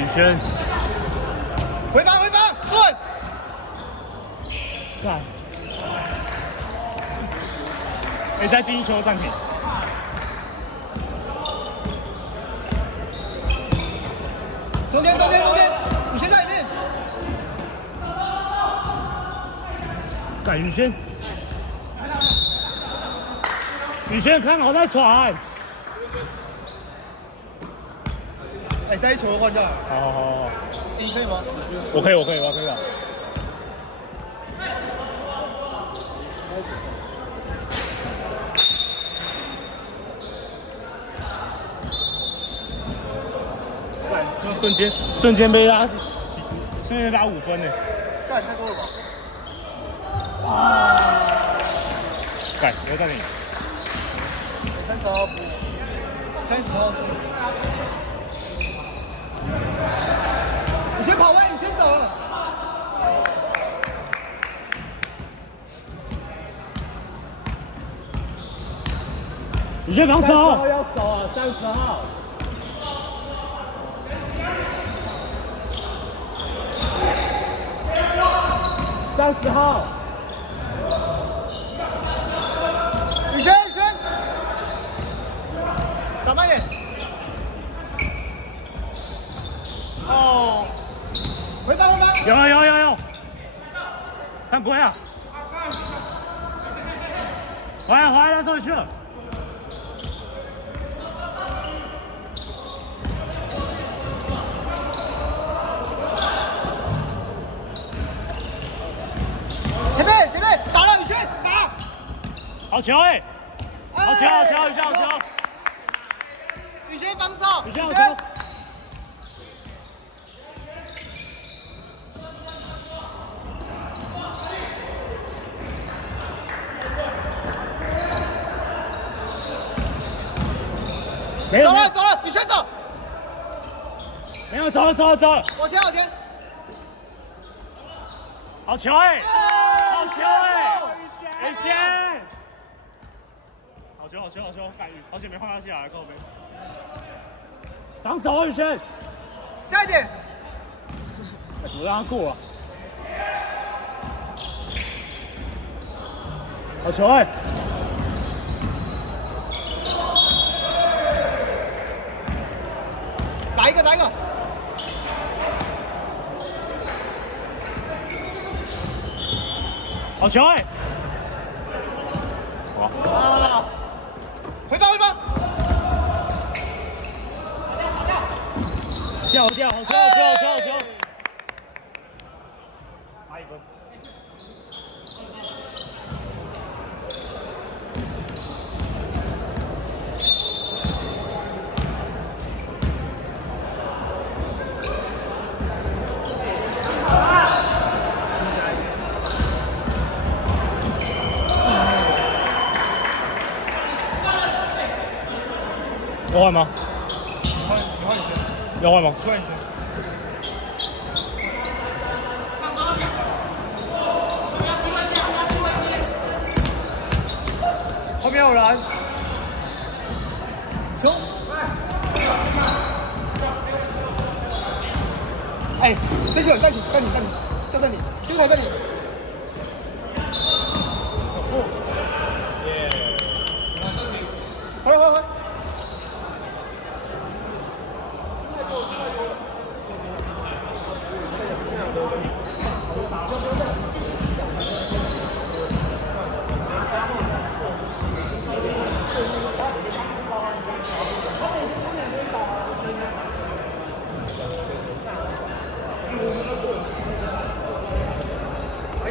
宇轩，回防，顺。干。再进一球暂停。中间，宇轩在里面。干宇轩。 宇轩看好再传。哎，再一球换下来。好。你可以吗？我可以了。瞬间被拉5分呢。干太多了吧？干，留在你。 30号补，30号是。宇轩跑位，宇轩走了。宇轩防守。要守啊，30号。30号。宇轩。 打慢点。哦，回防。有，看不会啊！回来，上去了。前面，打了，宇轩，打！好球好球！宇轩防守，宇轩。 走了，宇轩走。没有，走了。往前。好球宇轩。好球，干预，好险没换他下来，靠背。防守宇轩。下一点。我让他过了。好球打一个。好球好，回防。掉，好球！拿1分。要换吗？要换吗？出来一圈。后面有人。球。哎，这球站起，站你，这个在你。回。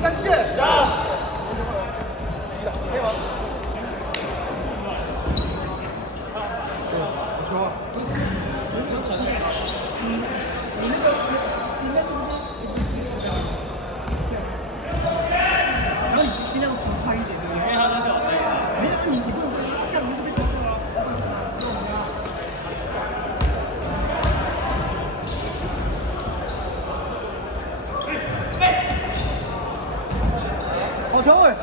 3线，可以吗？不错。然后你尽量传快一点，因为他刚叫我声音。没有你不用干，你就被抢掉了。好球哎！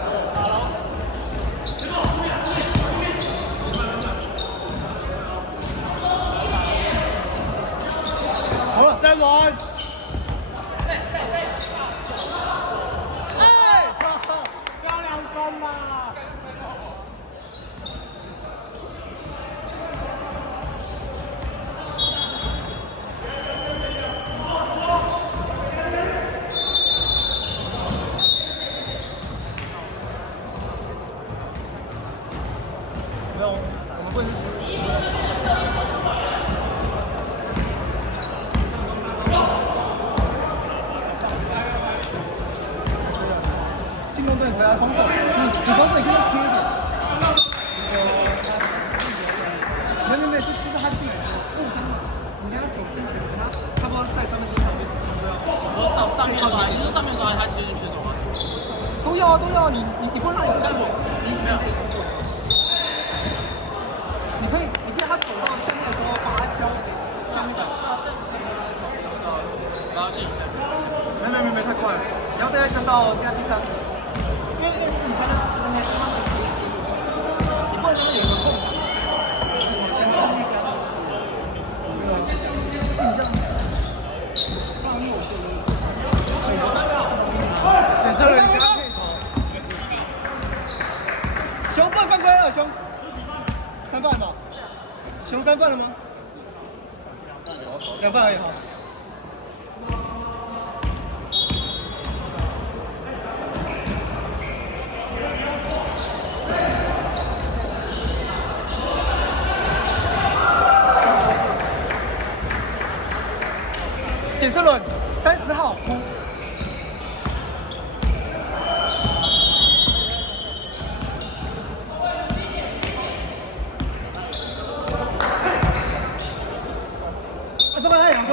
好了，3。没有，我们不能吃。进攻队回来防守，你防守也可以贴一点。没，就是他进来23嘛，你跟他手进来，他差不多在上面就差不多要。我说上面抓，你说上面抓他其实去走啊？都要，你不能让人干我，你没有。你可以他走到下面的时候，把他交给下面的。高兴。没，太快了，你要大概跟到第3个，因为你才能他们接近，你不能说有一个空档。熊犯犯规了，熊3犯吧？熊3犯了吗？2犯而已哈。检测轮30号扑。这边还有2球。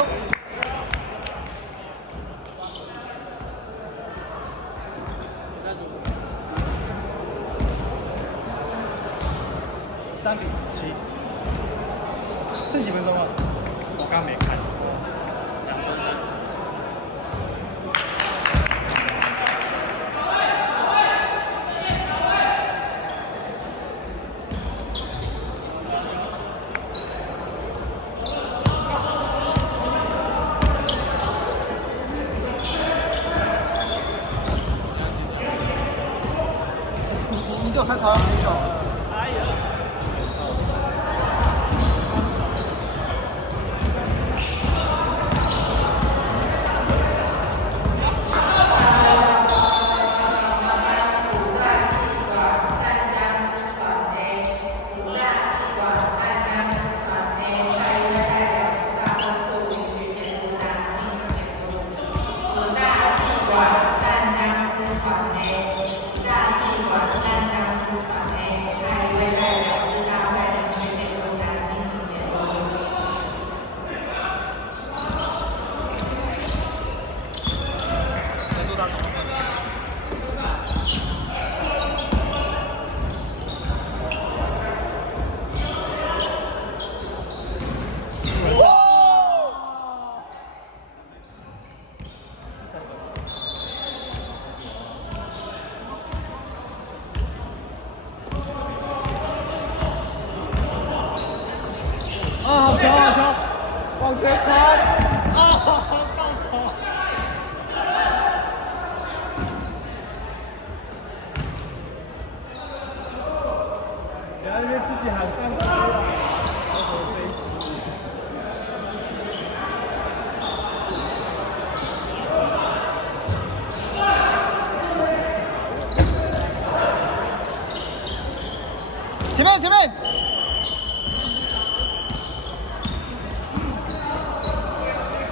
3比17。剩几分钟啊？我刚没看。你只有3场没有。好球，往前传！到球！不要因为自己喊上球了，好球飞机。前面！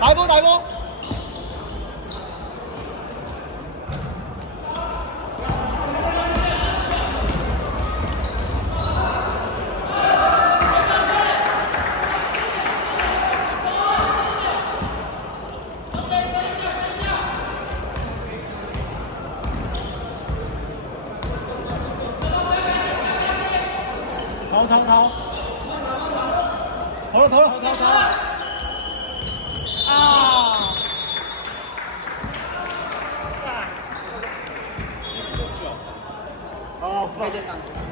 打一波！逃！投了！啊！哦，推荐上去。